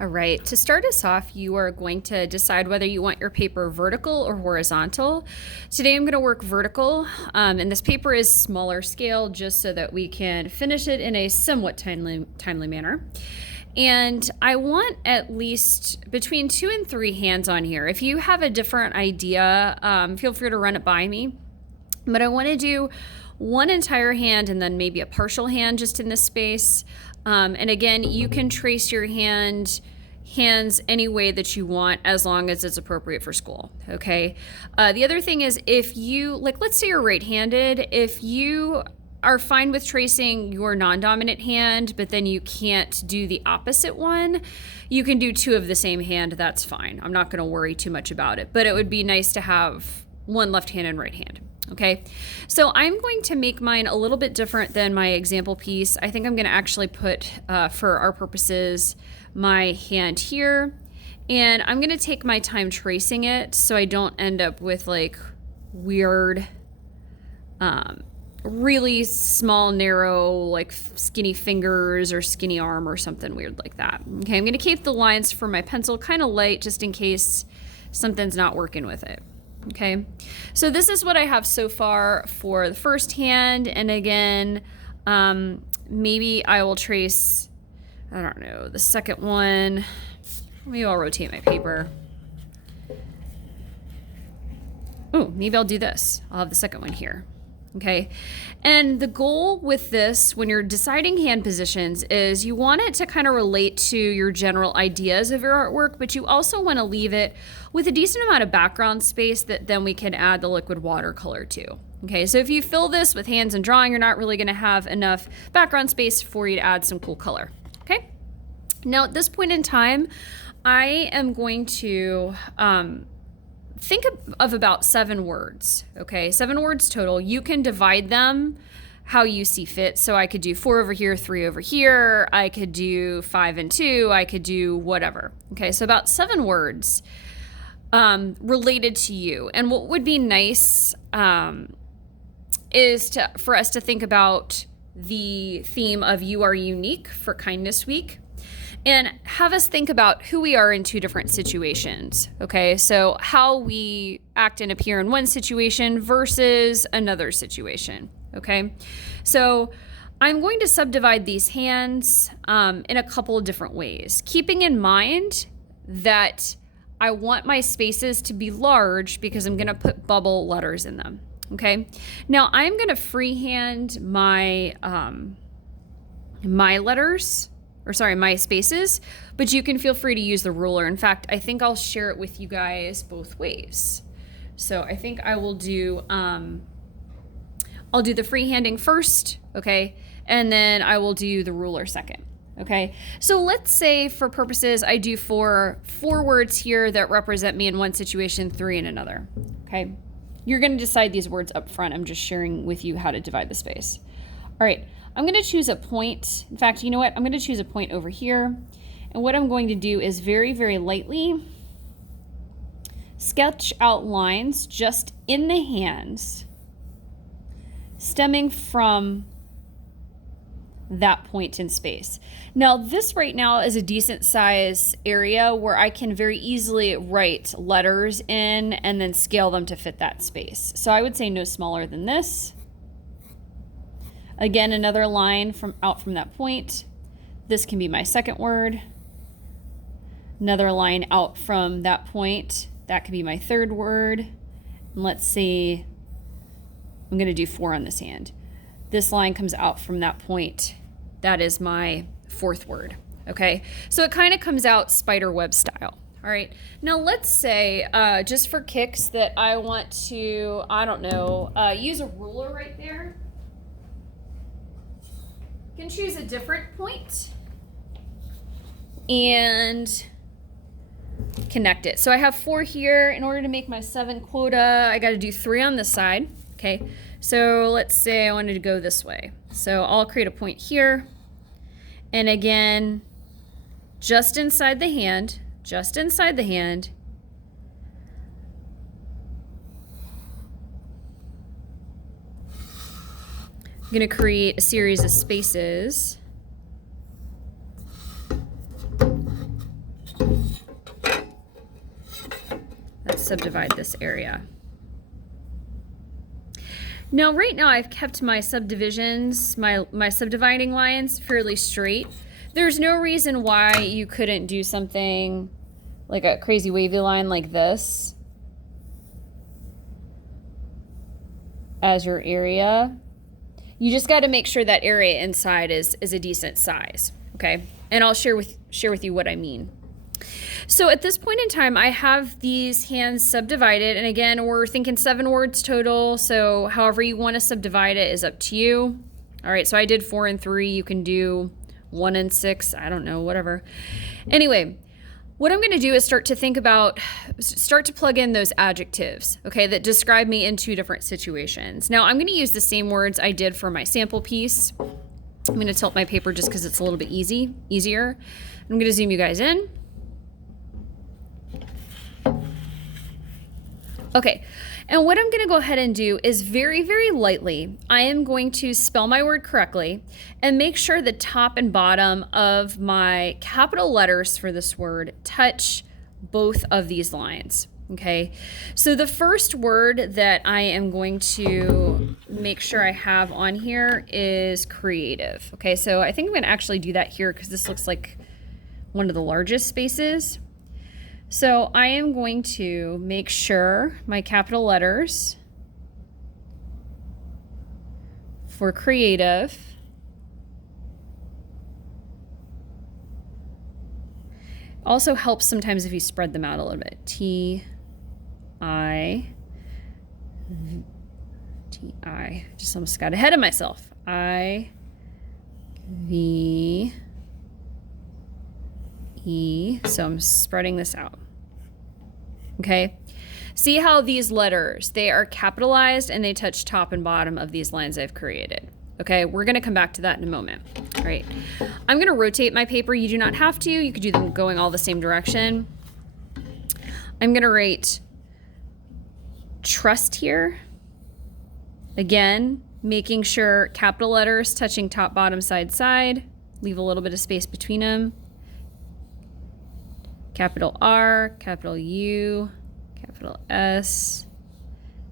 All right, to start us off, you are going to decide whether you want your paper vertical or horizontal. Today I'm going to work vertical, and this paper is smaller scale just so that we can finish it in a somewhat timely manner. And I want at least between 2 and 3 hands on here. If you have a different idea, feel free to run it by me. But I want to do one entire hand and then maybe a partial hand just in this space. And again, you can trace your hands any way that you want as long as it's appropriate for school, okay? The other thing is if you, like, let's say you're right-handed, if you are fine with tracing your non-dominant hand, but then you can't do the opposite one, you can do 2 of the same hand, that's fine. I'm not gonna worry too much about it, but it would be nice to have one left hand and right hand. Okay, so I'm going to make mine a little bit different than my example piece. I think I'm going to actually put, for our purposes, my hand here. And I'm going to take my time tracing it so I don't end up with like weird, really small, narrow, like skinny fingers or skinny arm or something weird like that. Okay, I'm going to keep the lines for my pencil kind of light just in case something's not working with it. Okay, so this is what I have so far for the first hand, and again, maybe I will trace, I don't know, the second one. Maybe I'll rotate my paper. Oh, maybe I'll do this. I'll have the second one here. Okay, and the goal with this when you're deciding hand positions is you want it to kind of relate to your general ideas of your artwork, but you also want to leave it with a decent amount of background space that then we can add the liquid watercolor to. Okay, so if you fill this with hands and drawing, you're not really going to have enough background space for you to add some cool color. Okay, now at this point in time, I am going to think of about 7 words, okay? 7 words total. You can divide them how you see fit. So I could do 4 over here, 3 over here. I could do 5 and 2. I could do whatever. Okay, so about 7 words related to you. And what would be nice is for us to think about the theme of you are unique for Kindness Week. And have us think about who we are in 2 different situations, okay? So how we act and appear in one situation versus another situation, okay? So I'm going to subdivide these hands in a couple of different ways, keeping in mind that I want my spaces to be large because I'm gonna put bubble letters in them, okay? Now I'm gonna freehand my, my spaces, but you can feel free to use the ruler. In fact, I think I'll share it with you guys both ways. So I think I will do, I'll do the freehanding first, okay? And then I will do the ruler second, okay? So let's say for purposes, I do four words here that represent me in one situation, 3 in another, okay? You're gonna decide these words up front. I'm just sharing with you how to divide the space. All right. I'm going to choose a point. In fact, you know what? I'm going to choose a point over here. And what I'm going to do is very, very lightly sketch out lines just in the hands stemming from that point in space. Now, this right now is a decent size area where I can very easily write letters in and then scale them to fit that space. So I would say no smaller than this. Again, another line out from that point. This can be my second word. Another line out from that point. That could be my third word. And let's see, I'm going to do 4 on this hand. This line comes out from that point. That is my 4th word. Okay, so it kind of comes out spider web style. All right, now let's say, just for kicks, that I want to, I don't know, use a ruler right there. Can choose a different point and connect it. So I have 4 here. In order to make my 7 quota, I got to do 3 on this side. Okay, so let's say I wanted to go this way. So I'll create a point here. And again, just inside the hand, I'm going to create a series of spaces. subdivide this area. Now, right now I've kept my subdivisions, my subdividing lines fairly straight. There's no reason why you couldn't do something like a crazy wavy line like this as your area. You just got to make sure that area inside is a decent size, okay? And I'll share with you what I mean. So at this point in time, I have these hands subdivided, and again, we're thinking 7 words total, so however you want to subdivide it is up to you. All right, so I did 4 and 3. You can do 1 and 6. I don't know, whatever. Anyway, what I'm going to do is start to plug in those adjectives, okay, that describe me in 2 different situations. Now, I'm going to use the same words I did for my sample piece. I'm going to tilt my paper just because it's a little bit easier. I'm going to zoom you guys in. Okay, and what I'm going to go ahead and do is very, very lightly, I am going to spell my word correctly and make sure the top and bottom of my capital letters for this word touch both of these lines, okay? So the first word that I am going to make sure I have on here is creative, okay? So I think I'm going to actually do that here because this looks like one of the largest spaces. So I am going to make sure my capital letters for creative also helps sometimes if you spread them out a little bit. T-I, just almost got ahead of myself. I-V-E, so I'm spreading this out. Okay, see how these letters, they are capitalized and they touch top and bottom of these lines I've created. Okay, we're going to come back to that in a moment. All right, I'm going to rotate my paper. You do not have to. You could do them going all the same direction. I'm going to write trust here. Again, making sure capital letters touching top, bottom, side. Leave a little bit of space between them. Capital R, capital U, capital S,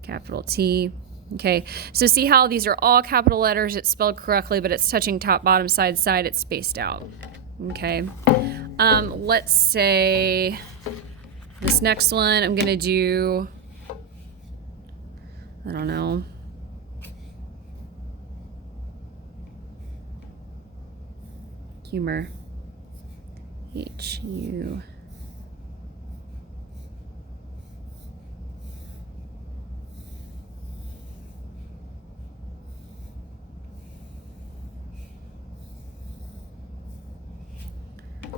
capital T. Okay, so see how these are all capital letters, it's spelled correctly, but it's touching top, bottom, side, it's spaced out. Okay, let's say this next one, I'm gonna do, I don't know, humor, H-U.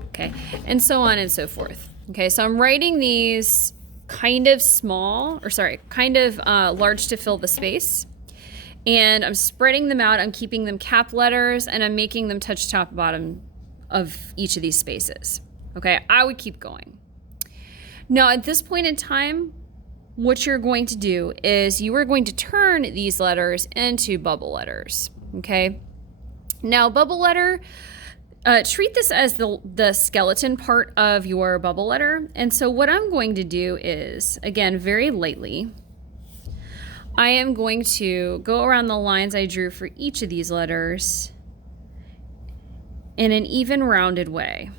Okay, and so on and so forth. Okay, so I'm writing these kind of large to fill the space. And I'm spreading them out, I'm keeping them cap letters, and I'm making them touch top and bottom of each of these spaces. Okay, I would keep going. Now, at this point in time, what you're going to do is you are going to turn these letters into bubble letters. Okay, now bubble letter, treat this as the skeleton part of your bubble letter. And so what I'm going to do is, again, very lightly, I am going to go around the lines I drew for each of these letters in an even rounded way.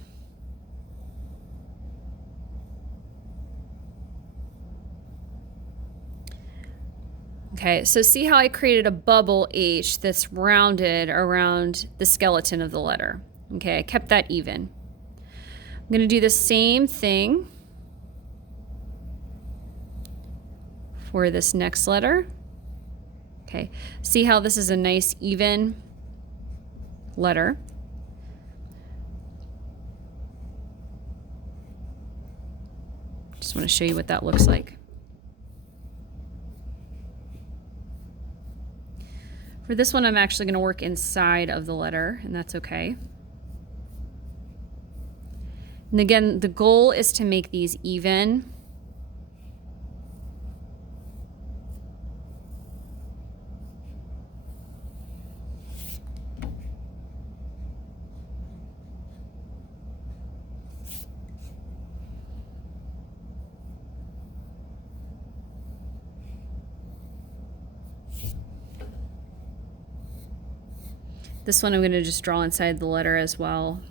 Okay, so see how I created a bubble H that's rounded around the skeleton of the letter. Okay, I kept that even. I'm going to do the same thing for this next letter. Okay, see how this is a nice even letter. Just want to show you what that looks like. For this one, I'm actually going to work inside of the letter, and that's okay. And again, the goal is to make these even. This one I'm going to just draw inside the letter as well.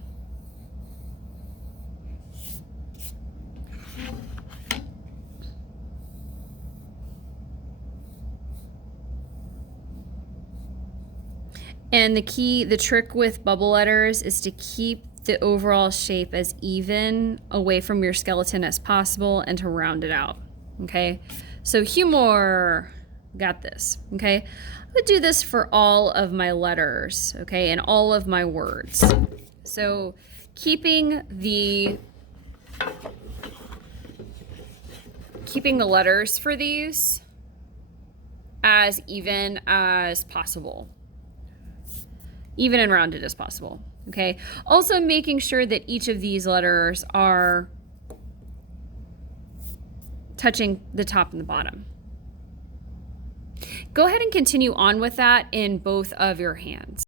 And the trick with bubble letters is to keep the overall shape as even away from your skeleton as possible and to round it out, okay? So humor, got this, okay? I would do this for all of my letters, okay, and all of my words. So keeping the letters for these as even as possible. Even and rounded as possible, okay? Also making sure that each of these letters are touching the top and the bottom. Go ahead and continue on with that in both of your hands.